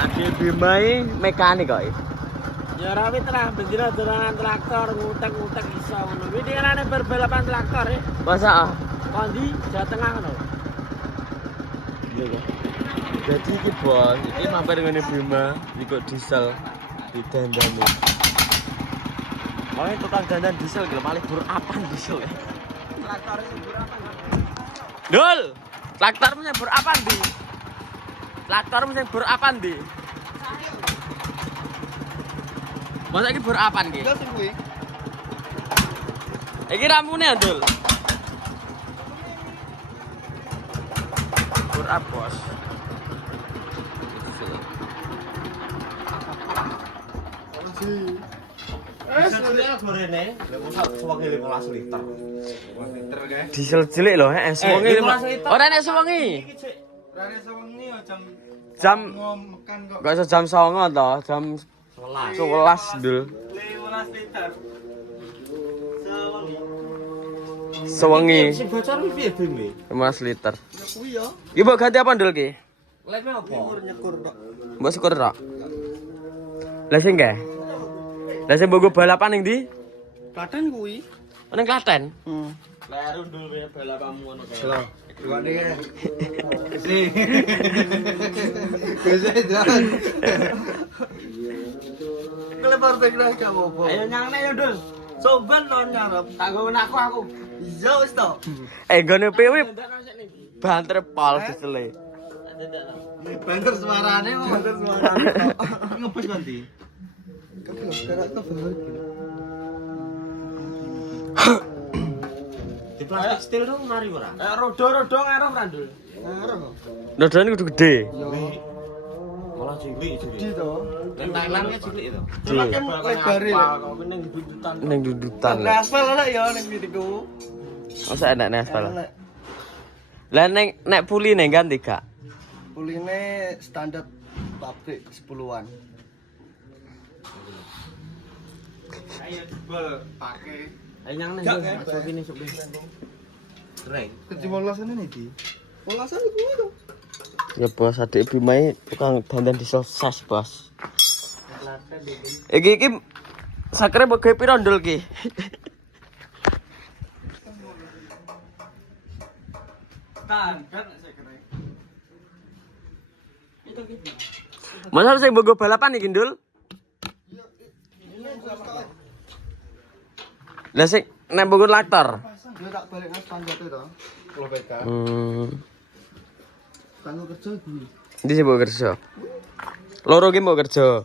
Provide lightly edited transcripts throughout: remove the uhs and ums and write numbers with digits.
Ade Bima mekanik kok. Ya ora wit lah bendina dolanan traktor ngutek-ngutek iso ngono. Iki arane berbalapan traktor ya. Masa Kondi Jawa Tengah ngono. iya kok. Jadi iki bos, iki mampir ngene Bima, iki kok diesel didandani. Oh, tukang dandan diesel gila malah berapan diesel ya. Traktor iki berapan. Dul, traktormu sing berapan di. Traktormu sing berapan di. Masa iki berapan iki? Iya sing kuwi. Iki rampune ya, Dul. Berap, Bos. Diesel cilik lho, sewengi. Ora nek sewengi. Jam gak iso jam 09.00 to, jam 11 Dul. 15 liter. Sewengi. Sing bocor iki piye bime? 15 liter. Ya kuwi ya. Iki mbok ganti apa Dul ki? Leme apa? Nyekur tok. Mbok syukur tok. Lah sing nggih. Lah sing mbok balapan ning ndi? Klaten kuwi. Ning Klaten. Leru ndul balapanmu ngono kae. Lho, iwane ya. Sih. Bisa jalan. Kelebar background kamu, Bo. Ayo nyangne yo, Dul. Soban lo nyarep. Tak nggon aku. Iya wis to. Gone PW banter pol disele. Banter suarane, banter suarane. Ngebus ganti. Kakek sekarang tuh bener. Di plastik steel dong mari ora? Rodo-rodo ngarep ra, Dul. Ngarep. Dodone kudu gede. Malah cilik Di to. Nek Thailand ya cilik itu. Celake lebar lho. Kok ning dudutan. Ning dudutan. Nek aspal ana ya ning niku. Masa enak nih aspal. Enak. Lah nek puli ning ganti gak? Puline standar pabrik 10-an. Ayo jebol pakai. Ayo nyang ning Gak, Dul. Coba ini sok Keren. Kerja molasan ini di. Molasan iku to. Ya bos, adik Bima tukang dandan diesel sas bos. Iki sakre mbok gawe piro Dul ki? Standar saya kira. Itu gitu. Masa sing mbok balapan iki Dul? Lah sing nek mbok traktor. Dia tak balik nang standar itu to. Kalau BK. Kanggo kerja iki. Ndi sing mbok kerja? Loro ki mbok kerja.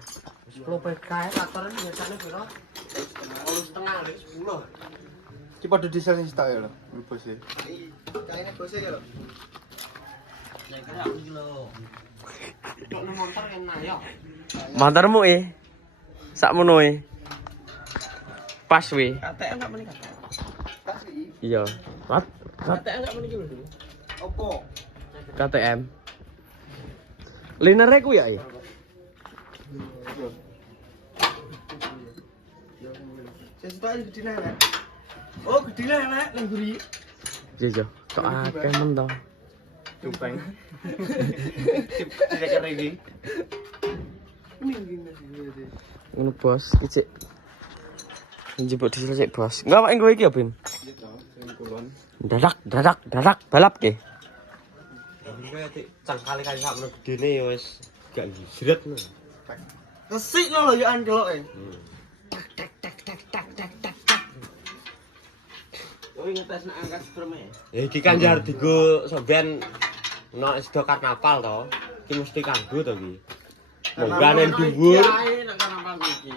10 PK traktor ini biasanya piro? 10,5 wis 10. Ki padha diesel sing stok ya lho, bos e. Kaine bos e ya lho. Saya kira aku iki lho. Tok nang motor enak ya. Mantarmu sakmono pas we. KTM enggak menikah. Kasih. Iya. Rat KTM enggak menikah lho. Opo? KTM. Linere ku ya? Sesuk iki gedine nek. Oh, gedine nek ning guri. Iya, tok akeh men to. Cupeng. Tidak kering iki. Ngono bos, iki cek. Njebok diesel cek bos. Enggak awake nggo iki ya, Bim? Iya to, sing kulon. Dadak balap ke. Cangkali-kali sak meneh gedene ya wis gak jret lho. Resik lho ya an keloke. Oh ngetes nek angkat spreme. Ya iki kan jar digo sampean no sedo karnaval to. Iki mesti kanggo to iki. Tunggane dhuwur. Nek karnaval iki.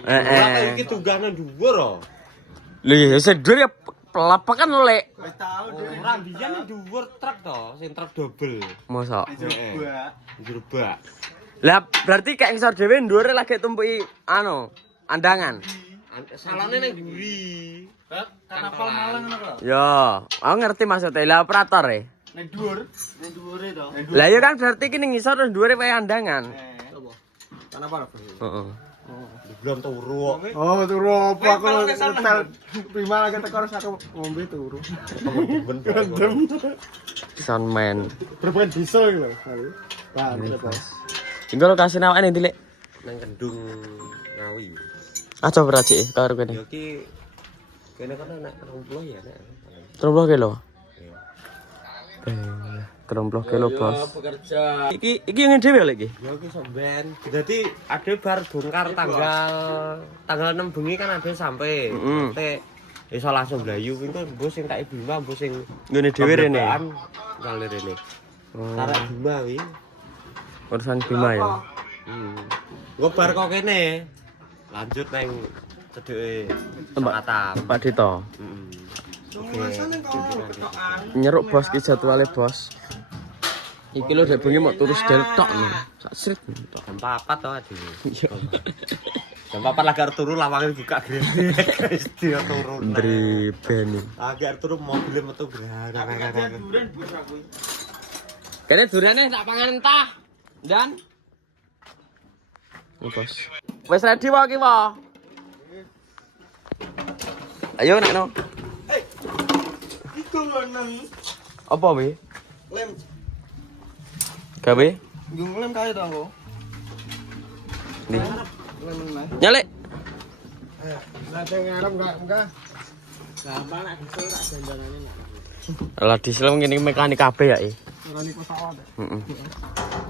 Iki tunggane dhuwur to. Lho ya sedur ya pelapakan lek. Wis tau dhewe. Ora mbiyen dhuwur truk to, sing truk double. Mosok. Coba. Jerobak. Lah berarti kayak ngisor dhewe ndure lagi tumpuki andangan. Salone ning mburi. Karnaval Malang ngono kok. Ya, aku ngerti maksudnya. Lah operator e. Ning dhuwur, ning dhuwure to. Lah ya kan berarti iki ning ngisor terus ndure kaya andangan. Apa? Karnaval. Heeh. Belum turu. Oh, turu apa aku hotel prima lagi teko harus aku ngombe turu. Soundman. Berbukan diesel lho. Paham Ini, ya, Bos. Jenggo lokasi awake ning Dilek. Nang Kendung Ngawi. Aja berarti karo kene. Ya ki kene kan nek 30 ya nek. 30 kilo. Iya. 30 kilo, Bos. Bekerja. Iki yang dhewe lho iki. Ya ki sampean. Jadi ade bar bongkar tanggal 6 bengi kan ade sampai. Nanti iso langsung blayu engko mbok sing tak Bima mbok sing Ngene dhewe rene. Kali rene. Tarik Bima wi. Urusan Bima ya. Engko bar kok kene. Lanjut nang cedeke Tempat Pak Dito. Nyeruk bos ki jadwale bos. Iki lho dek bengi mau turu sedel tok lho. Sak srit tok. Jam 4 to ade. Jam 4 lagi arep turu lawange buka gede. Gusti turu. Ndri beni. Lagi arep turu mobil metu berat. Kene durane tak pangan entah. Dan bos. Wes ready wae ki wae. Ayo nek no. Iku lho nang Apa wi? lem. Gawe? Gung lem kae to aku. Nih. Lem mana? Nyalek. Nanti ngarep enggak. Gampang nek diesel tak dandanane nek. Lah diesel ngene mekanik kabeh ya iki. Ora niku sawat. Heeh.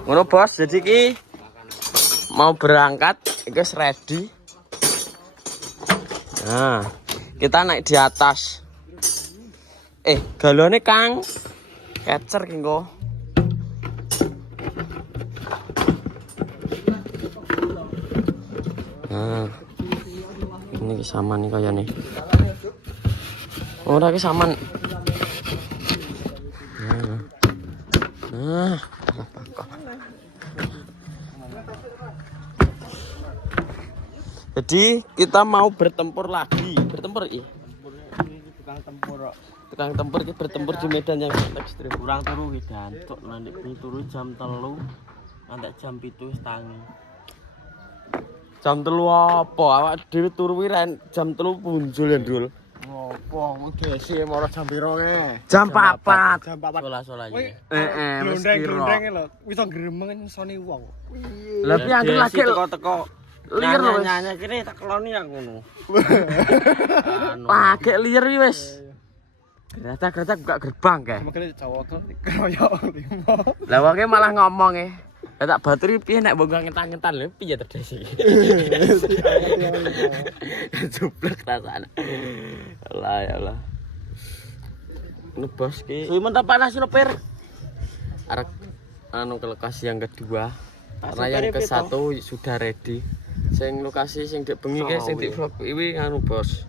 Ngono bos, jadi ki mau berangkat, iki wis ready. Nah, kita naik di atas. Galone Kang. Kecer ki engko. Nah. Ini ki saman nih kayane. Ora ki saman. Nah, jadi kita mau bertempur lagi. Bertempur iki. Tukang tempur kok. Tukang tempur iki bertempur di medan yang ekstrim. Kurang turu ki dantuk nanti turu jam 3. Nanti jam 7 wis tangi. Jam 3 apa? Awak dhewe turu wi jam 3 punjul ya, Ndul. Ngopo ngedesi moro jam piro nge? Jam 4. Jam 4. Sola-sola iki. Wis kira. Glondeng lho. Iso gremeng nyusoni wong. Lah piye angger lagi teko-teko liar wis. nyanyi kene tak keloni aku ngono. Lagi liar wi wis. Gertak-gertak buka gerbang kae. Makane Jawa to kroyok 5. Lah wonge malah ngomong Lah tak baturi piye nek mbok ngentan-ngentan lho piye terdes iki. Jublek rasane. Allah ya Allah. Ini bos ki. Suwi mentah panas sopir. Arek ke lokasi yang kedua. Karena yang ke satu sudah ready. Sing lokasi sing dek bengi ki sing di vlog iki nganu bos.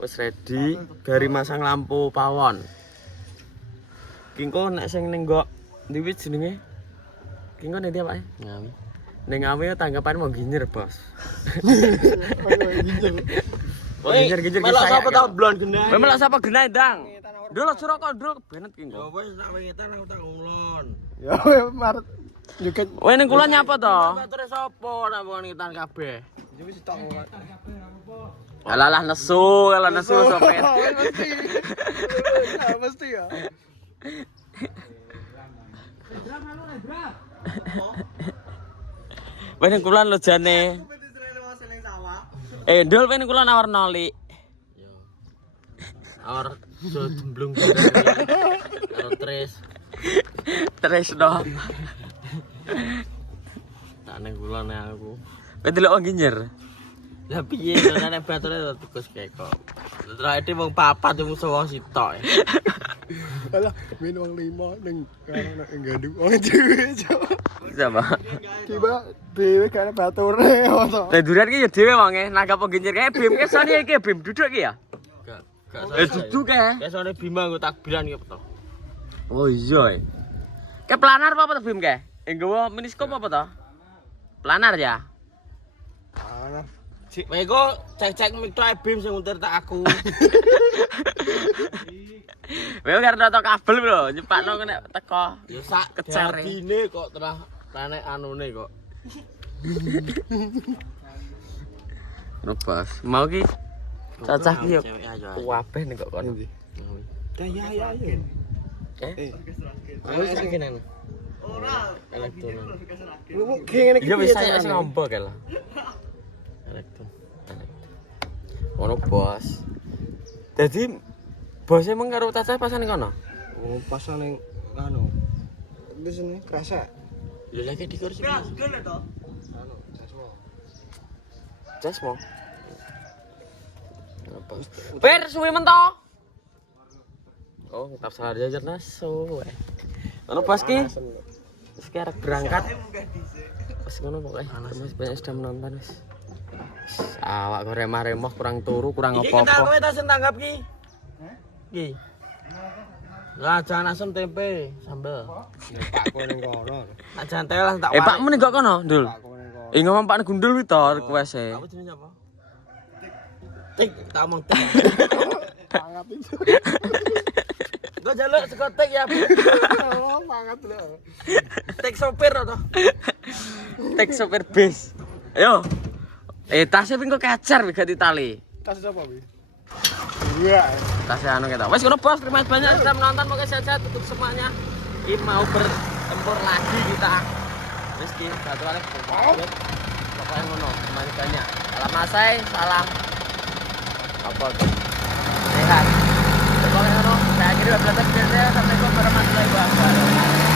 Wis ready, gari masang lampu pawon. Kingko nek sing ning nggo ndi wis jenenge? Kingko nek ndi Pak? Ngawi. Ning Ngawi tanggapan mau ginjer, Bos. Oh, ginjer. Melok sapa tau blon genah. Melok sapa genah, Dang? Dulu suruh kondro benet kingko. Wis sak wingitan aku tak ngulon. Ya maret juga Weh ning kula nyapa to? Bature sapa nek wong ngitan kabeh. wis tok ngono. Alah nesu, kalau nesu sopet. Mesti ya. Weh ning kula lho jane. Ndul ning kula nawar noli. Yo. Awar so jemblung karo tres. Tres do. Tak ning kula nek aku. Weh delok wong ginjer. Lah piye nek bature tikus kok. Terakhir wong papat wong wong sitok. Alah, min wong 5 ning karena ngandung wong dhewe. Siapa? Tiba dhewe karena bature ngono. Lah durian ki ya dhewe wonge, nanggap wong ginjer kae bim ki sone iki bim duduk ki ya. Gak Duduk kae. kayak sore Bima gue takbiran gitu toh. Oh iya. Kae planar apa to bim kae? Nggawa miniskop apa to? Planar ya. Ana Mego cek mik to bim sing untir tak aku. Wewe karena to kabel lho, nyepakno kena teko. Ya sak Kecer. dine kok terah tanek anune kok. Lepas. Mau ki cacah ki yo. Cewek aja. Kabeh ning kok kono. Ya. Eh? Wis sakenan. Elektron. Ngene Ya bisa ya sing ngombo kae lah. Elektron. Ono bos. Dadi bos emang karo Caca pasan ning kono? Oh, pasang ning anu. Di sini kerasa. Ya lagi di kursi. Anu, jasmo. Jasmo. Per suwe mentok. Oh, tetap salah jajar nasu. Ono bos ki. Wis arep berangkat. Wis ngono pokoke. Mas banyak sudah menonton wis. Awak kok remah-remah kurang turu, kurang Iki kita kowe apa-apa. ta sing tanggap ki. Ki. Lah jangan asem tempe, sambel. Pak kowe ning kono. Tak jantel lah tak Pak muni kok kono, Dul. Ngomong Pak Gundul kuwi to request e. Apa jenenge apa? Tik, tak omong tik. Tanggap itu. Gue jaluk sekotek ya. Oh, banget lho. Tik sopir to. Tek sopir bis. Ayo. Tasnya ping kok kecer ganti tali. Tas apa, Bi? Iya. Tasnya anu kita. Wes ngono bos, terima kasih banyak sudah menonton. Moga sehat tutup semuanya. Ini mau bertempur lagi kita. Wes ki, satu kali. Pokoknya ngono, semuanya banyak. Salam Masai, salam apa tuh? Sehat. Pokoknya ngono, saya akhiri wabillahi taufiq. Assalamualaikum warahmatullahi wabarakatuh.